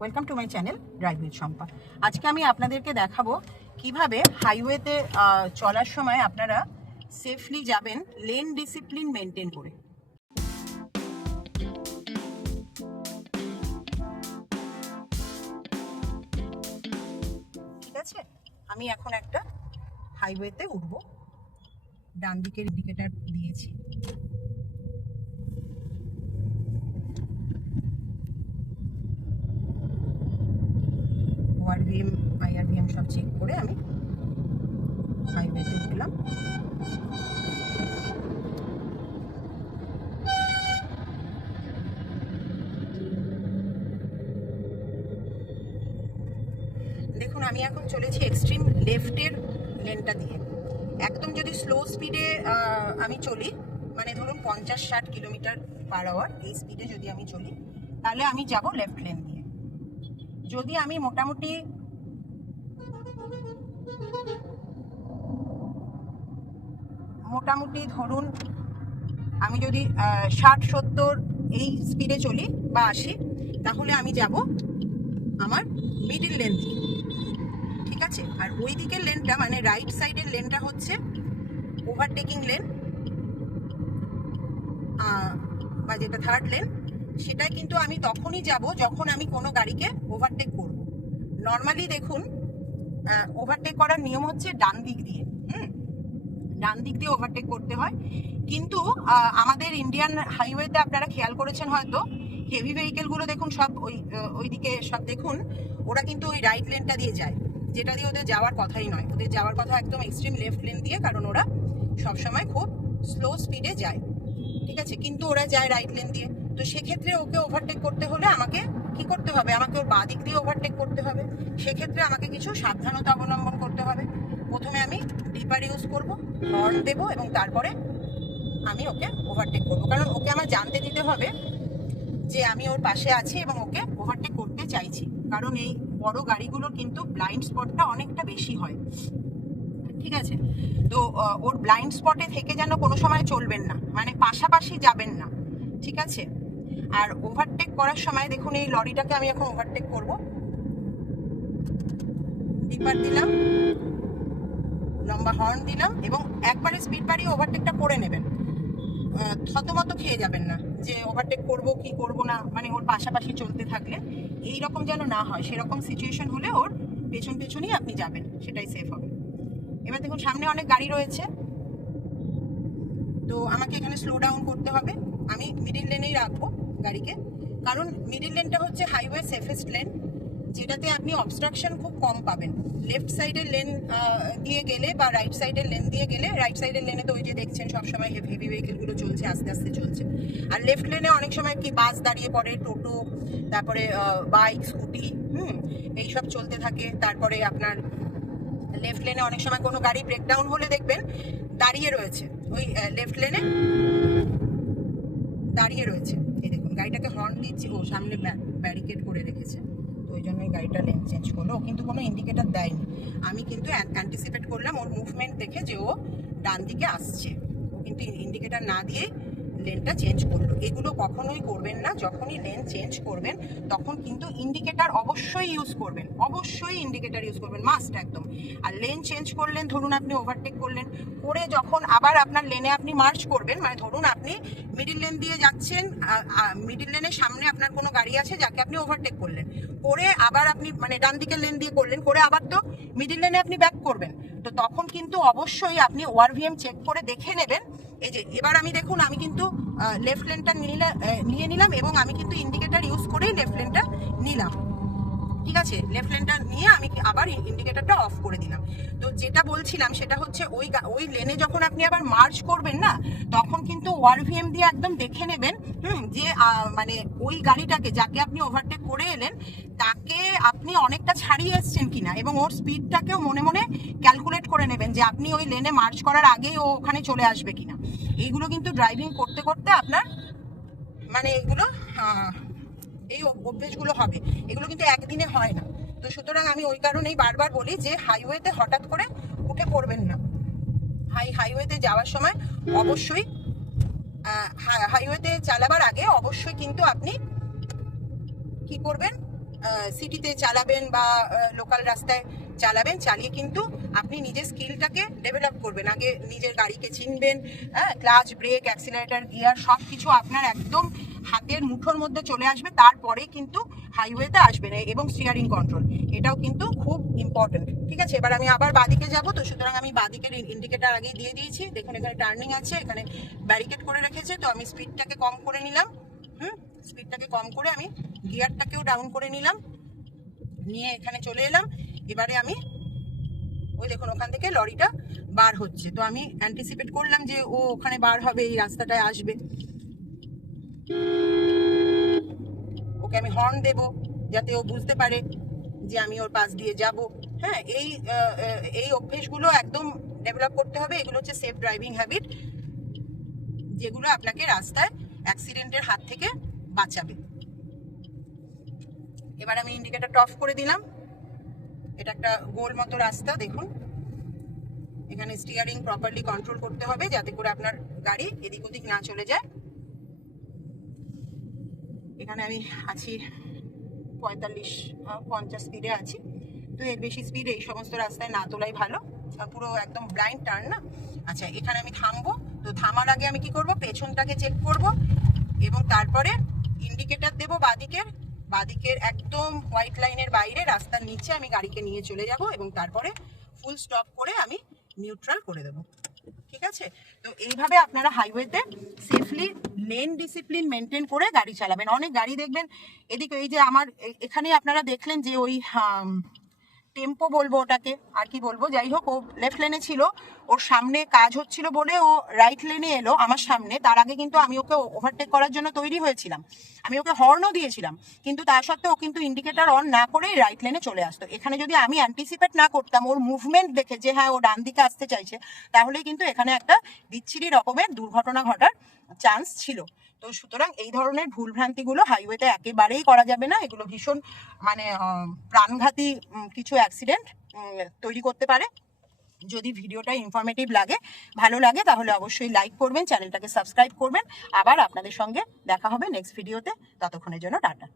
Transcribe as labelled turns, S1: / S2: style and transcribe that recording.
S1: Welcome to my channel drive with Shampa আজকে আমি আপনাদেরকে দেখাবো কীভাবে হাইওয়েতে চলার সময় আপনারা সেফলি যাবেন লেন ডিসিপ্লিন মেনটেন করে। ঠিক আছে? আমি এখন একটা হাইওয়েতে উঠব। ডান দিকের ইন্ডিকেটার দিয়েছি। ওআরভিএম আইআরভিএম সব চেক করে আমি হাইওয়েতে উঠলাম দেখুন, আমি এখন চলেছি এক্সট্রিম লেফটের লেনটা দিয়ে। একদম যদি স্লো স্পিডে আমি চলি মানে ধরুন পঞ্চাশ ষাট কিলোমিটার পার আওয়ার এই স্পিডে যদি আমি চলি, তাহলে আমি যাব লেফট লেন দিয়ে। যদি আমি মোটামুটি মোটামুটি ধরুন আমি যদি ষাট, সত্তর এই স্পিডে চলি বা আসি তাহলে আমি যাব আমার মিডিল লেন দিয়ে ঠিক আছে? আর ওই দিকের লেনটা মানে রাইট সাইডের লেনটা হচ্ছে ওভারটেকিং লেন বা যেটা থার্ড লেন সেটা কিন্তু আমি তখনই যাব যখন আমি কোনো গাড়িকে ওভারটেক করব। নর্মালি দেখুন ওভারটেক করার নিয়ম হচ্ছে ডান দিক দিয়ে, হুম? ডান দিক দিয়ে ওভারটেক করতে হয়। কিন্তু আমাদের ইন্ডিয়ান হাইওয়েতে আপনারা খেয়াল করেছেন হয়তো হেভি ভেহিকেলগুলো দেখুন সব ওই ওইদিকে সব দেখুন, ওরা কিন্তু ওই রাইট লেনটা দিয়ে যায়, যেটা দিয়ে ওদের যাওয়ার কথাই নয়। ওদের যাওয়ার কথা একদম এক্সট্রিম লেফট লেন দিয়ে, কারণ ওরা সবসময় খুব স্লো স্পিডে যায়। ঠিক আছে? কিন্তু ওরা যায় রাইট লেন দিয়ে। তো সেক্ষেত্রে ওকে ওভারটেক করতে হলে আমাকে কি করতে হবে? আমাকে ওর বাঁ দিক দিয়ে ওভারটেক করতে হবে। সেক্ষেত্রে আমাকে কিছু সাবধানতা অবলম্বন করতে হবে। প্রথমে আমি ডিপার ইউজ করব হর্ন দেবো এবং তারপরে আমি ওকে ওভারটেক করব। কারণ ওকে আমার জানতে দিতে হবে যে আমি ওর পাশে আছি এবং ওকে ওভারটেক করতে চাইছি। কারণ এই বড় গাড়িগুলোর কিন্তু ব্লাইন্ড স্পটটা অনেকটা বেশি হয়। ঠিক আছে? তো ওর ব্লাইন্ড স্পটে থেকে যেন কোনো সময় চলবেন না। মানে পাশাপাশি যাবেন না। ঠিক আছে? আর ওভারটেক করার সময় দেখুন, এই লরিটাকে আমি এখন ওভারটেক করব। ডিপার দিলাম, লম্বা হর্ন দিলাম এবং একবারে স্পিড বাড়িয়ে ওভারটেকটা করে নেবেন। থতমত খেয়ে যাবেন না যে ওভারটেক করব কি করব না মানে ওর পাশাপাশি চলতে থাকলে। এই রকম যেন না হয়, সেরকম সিচুয়েশন হলে ওর পেছন পেছনই আপনি যাবেন, সেটাই সেফ হবে। এবার দেখুন, সামনে অনেক গাড়ি রয়েছে। তো আমাকে এখানে স্লো ডাউন করতে হবে। আমি মিডিল লেনেই রাখব। গাড়িকে। কারণ মিডিল লেনটা হচ্ছে হাইওয়ে সেফেস্ট লেন যেটাতে আপনি অবস্ট্রাকশন খুব কম পাবেন। লেফট সাইডের লেন দিয়ে গেলে বা রাইট সাইডের লেন দিয়ে গেলে রাইট সাইডের লেনে তো ওই যে দেখছেন সবসময় হেভি ভেহিকেলগুলো চলছে, আস্তে আস্তে চলছে। আর লেফট লেনে অনেক সময় কি বাস দাঁড়িয়ে পড়ে, টোটো, তারপরে বাইক স্কুটি হুম, এইসব চলতে থাকে। তারপরে আপনার লেফট লেনে অনেক সময় কোনো গাড়ি ব্রেকডাউন হলে দেখবেন দাঁড়িয়ে রয়েছে। ওই লেফট লেনে দাঁড়িয়ে রয়েছে। গাড়িটাকে হর্ন দিচ্ছি, ও সামনে ব্যারিকেড করে রেখেছে। তো ওই জন্যই গাড়িটা লেন চেঞ্জ করল। ও কিন্তু কোনো ইন্ডিকেটার দেয়নি। আমি কিন্তু অ্যান্টিসিপেট করলাম ওর মুভমেন্ট দেখে যে ও ডান দিকে আসছে। ও কিন্তু ইন্ডিকেটার না দিয়ে লেনটা চেঞ্জ করল। এগুলো কখনোই করবেন না। যখনই লেন চেঞ্জ করবেন, তখন কিন্তু ইন্ডিকেটার অবশ্যই ইউজ করবেন। অবশ্যই ইন্ডিকেটার ইউজ করবেন মাস্ট একদম। আর লেন চেঞ্জ করলেন, ধরুন আপনি ওভারটেক করলেন, করে যখন আবার আপনার লেনে আপনি মার্চ করবেন মানে ধরুন আপনি মিডিল লেন দিয়ে যাচ্ছেন মিডিল লেনের সামনে আপনার কোনো গাড়ি আছে যাকে আপনি ওভারটেক করলেন। করে আবার আপনি মানে ডান দিকের লেন দিয়ে করলেন, করে আবার তো মিডিল লেনে আপনি ব্যাক করবেন। তো তখন কিন্তু অবশ্যই আপনি ওআরভিএম চেক করে দেখে নেবেন এই যে, এবার আমি দেখুন, আমি কিন্তু লেফট লেনটা নিয়ে নিলাম এবং আমি কিন্তু ইন্ডিকেটার ইউজ করেই লেফট লেনটা নিলাম। ঠিক আছে? লেফট লেনটা নিয়ে আমি আবার ইন্ডিকেটরটা অফ করে দিলাম। তো যেটা বলছিলাম সেটা হচ্ছে ওই ওই লেনে যখন আপনি আবার মার্চ করবেন না, তখন কিন্তু ওয়ারভিএম দিয়ে একদম দেখে নেবেন, হুম, যে মানে ওই গাড়িটাকে যাকে আপনি ওভারটেক করে এলেন, তাকে আপনি অনেকটা ছাড়িয়ে এসছেন কিনা এবং ওর স্পিডটাকেও মনে মনে ক্যালকুলেট করে নেবেন যে আপনি ওই লেনে মার্চ করার আগেই ও ওখানে চলে আসবে কিনা। এইগুলো কিন্তু ড্রাইভিং করতে করতে আপনার মানে এগুলো এই অভ্যেসগুলো হবে। এগুলো কিন্তু একদিনে হয় না। তো সুতরাং আমি ওই কারণেই বারবার বলি যে হাইওয়েতে হঠাৎ করে উঠে পড়বেন না। হাই হাইওয়েতে যাওয়ার সময় অবশ্যই হাইওয়েতে চালাবার আগে অবশ্যই কিন্তু আপনি কি করবেন সিটিতে চালাবেন বা লোকাল রাস্তায় চালাবেন, চালিয়ে কিন্তু আপনি নিজের স্কিলটাকে ডেভেলপ করবেন। আগে নিজের গাড়িকে চিনবেন হ্যাঁ ক্লাচ ব্রেক অ্যাক্সিলারেটর গিয়ার সব কিছু আপনার একদম হাতের মুঠোর মধ্যে চলে আসবে, তারপরে কিন্তু হাইওয়েতে আসবে না, এবং স্টিয়ারিং কন্ট্রোল এটাও কিন্তু খুব ইম্পর্টেন্ট ঠিক আছে? এবার আমি আবার বাদিকে যাব, তো সুতরাং আমি বাদিকের ইন্ডিকেটার আগেই দিয়ে দিয়েছি। দেখুন, এখানে টার্নিং আছে, এখানে ব্যারিকেড করে রেখেছে, তো আমি স্পিডটাকে কম করে নিলাম। হুম? স্পিডটাকে কম করে আমি গিয়ারটাকেও ডাউন করে নিলাম। নিয়ে এখানে চলে এলাম। এবারে আমি ওই দেখুন, ওখান থেকে লরিটা বার হচ্ছে। তো আমি অ্যান্টিসিপেট করলাম যে ও ওখানে বার হবে, এই রাস্তাটায় আসবে। ওকে আমি হর্ন দেব, যাতে ও বুঝতে পারে যে আমি ওর পাশ দিয়ে যাব। হ্যাঁ এই এই অভ্যেসগুলো একদম ডেভেলপ করতে হবে। এগুলো হচ্ছে সেফ ড্রাইভিং হ্যাবিট যেগুলো আপনাকে রাস্তায় অ্যাক্সিডেন্টের হাত থেকে বাঁচাবে। এবার আমি ইন্ডিকেটরটা অফ করে দিলাম। এটা একটা গোল মতো রাস্তা, দেখুন। এখানে স্টিয়ারিং প্রপারলি কন্ট্রোল করতে হবে, যাতে করে আপনার গাড়ি এদিক ওদিক না চলে যায়। এখানে আমি আছি পঁয়তাল্লিশ পঞ্চাশ স্পিডে আছি। তো এর বেশি স্পিড এই সমস্ত রাস্তায় না তোলাই ভালো। পুরো একদম ব্লাইন্ড টার্ন না? আচ্ছা এখানে আমি থামবো। তো থামার আগে আমি কি করব? পেছনটাকে চেক করব এবং তারপরে ইন্ডিকেটার দেব বাদিকের। বাদিকের একদম হোয়াইট লাইনের বাইরে, রাস্তার নিচে আমি গাড়িকে নিয়ে চলে যাব এবং তারপরে ফুল স্টপ করে আমি নিউট্রাল করে দেবো। ঠিক আছে? তো এইভাবে আপনারা হাইওয়েতে সেফলি মেন ডিসিপ্লিন মেনটেন করে গাড়ি চালাবেন। অনেক গাড়ি দেখবেন, এদিকে এই যে আমার এখানে আপনারা দেখলেন যে ওই টেম্পো বলব ওটাকে। আর কি বলব? যাই হোক, ও লেফট লেনে ছিল। ওর সামনে কাজ হচ্ছিল বলে ও রাইট লেনে এলো আমার সামনে। তার আগে কিন্তু আমি ওকে ওভারটেক করার জন্য তৈরি হয়েছিলাম। আমি ওকে হর্নও দিয়েছিলাম। কিন্তু তার সত্ত্বেও ও কিন্তু ইন্ডিকেটার অন না করেই রাইট লেনে চলে আসতো। এখানে যদি আমি অ্যান্টিসিপেট না করতাম, ওর মুভমেন্ট দেখে যে হ্যাঁ ও ডান দিকে আসতে চাইছে তাহলে কিন্তু এখানে একটা বিচ্ছিরি রকমের দুর্ঘটনা ঘটার চান্স ছিল। তো সুতরাং এই ধরনের ভুলভ্রান্তিগুলো হাইওয়েতে একেবারেই করা যাবে না। এগুলো ভীষণ মানে প্রাণঘাতী কিছু অ্যাক্সিডেন্ট তৈরি করতে পারে। যদি ভিডিওটা ইনফরমেটিভ লাগে, ভালো লাগে, তাহলে অবশ্যই লাইক করবেন চ্যানেলটাকে সাবস্ক্রাইব করবেন। আবার আপনাদের সঙ্গে দেখা হবে নেক্সট ভিডিওতে ততক্ষণের জন্য টাটা।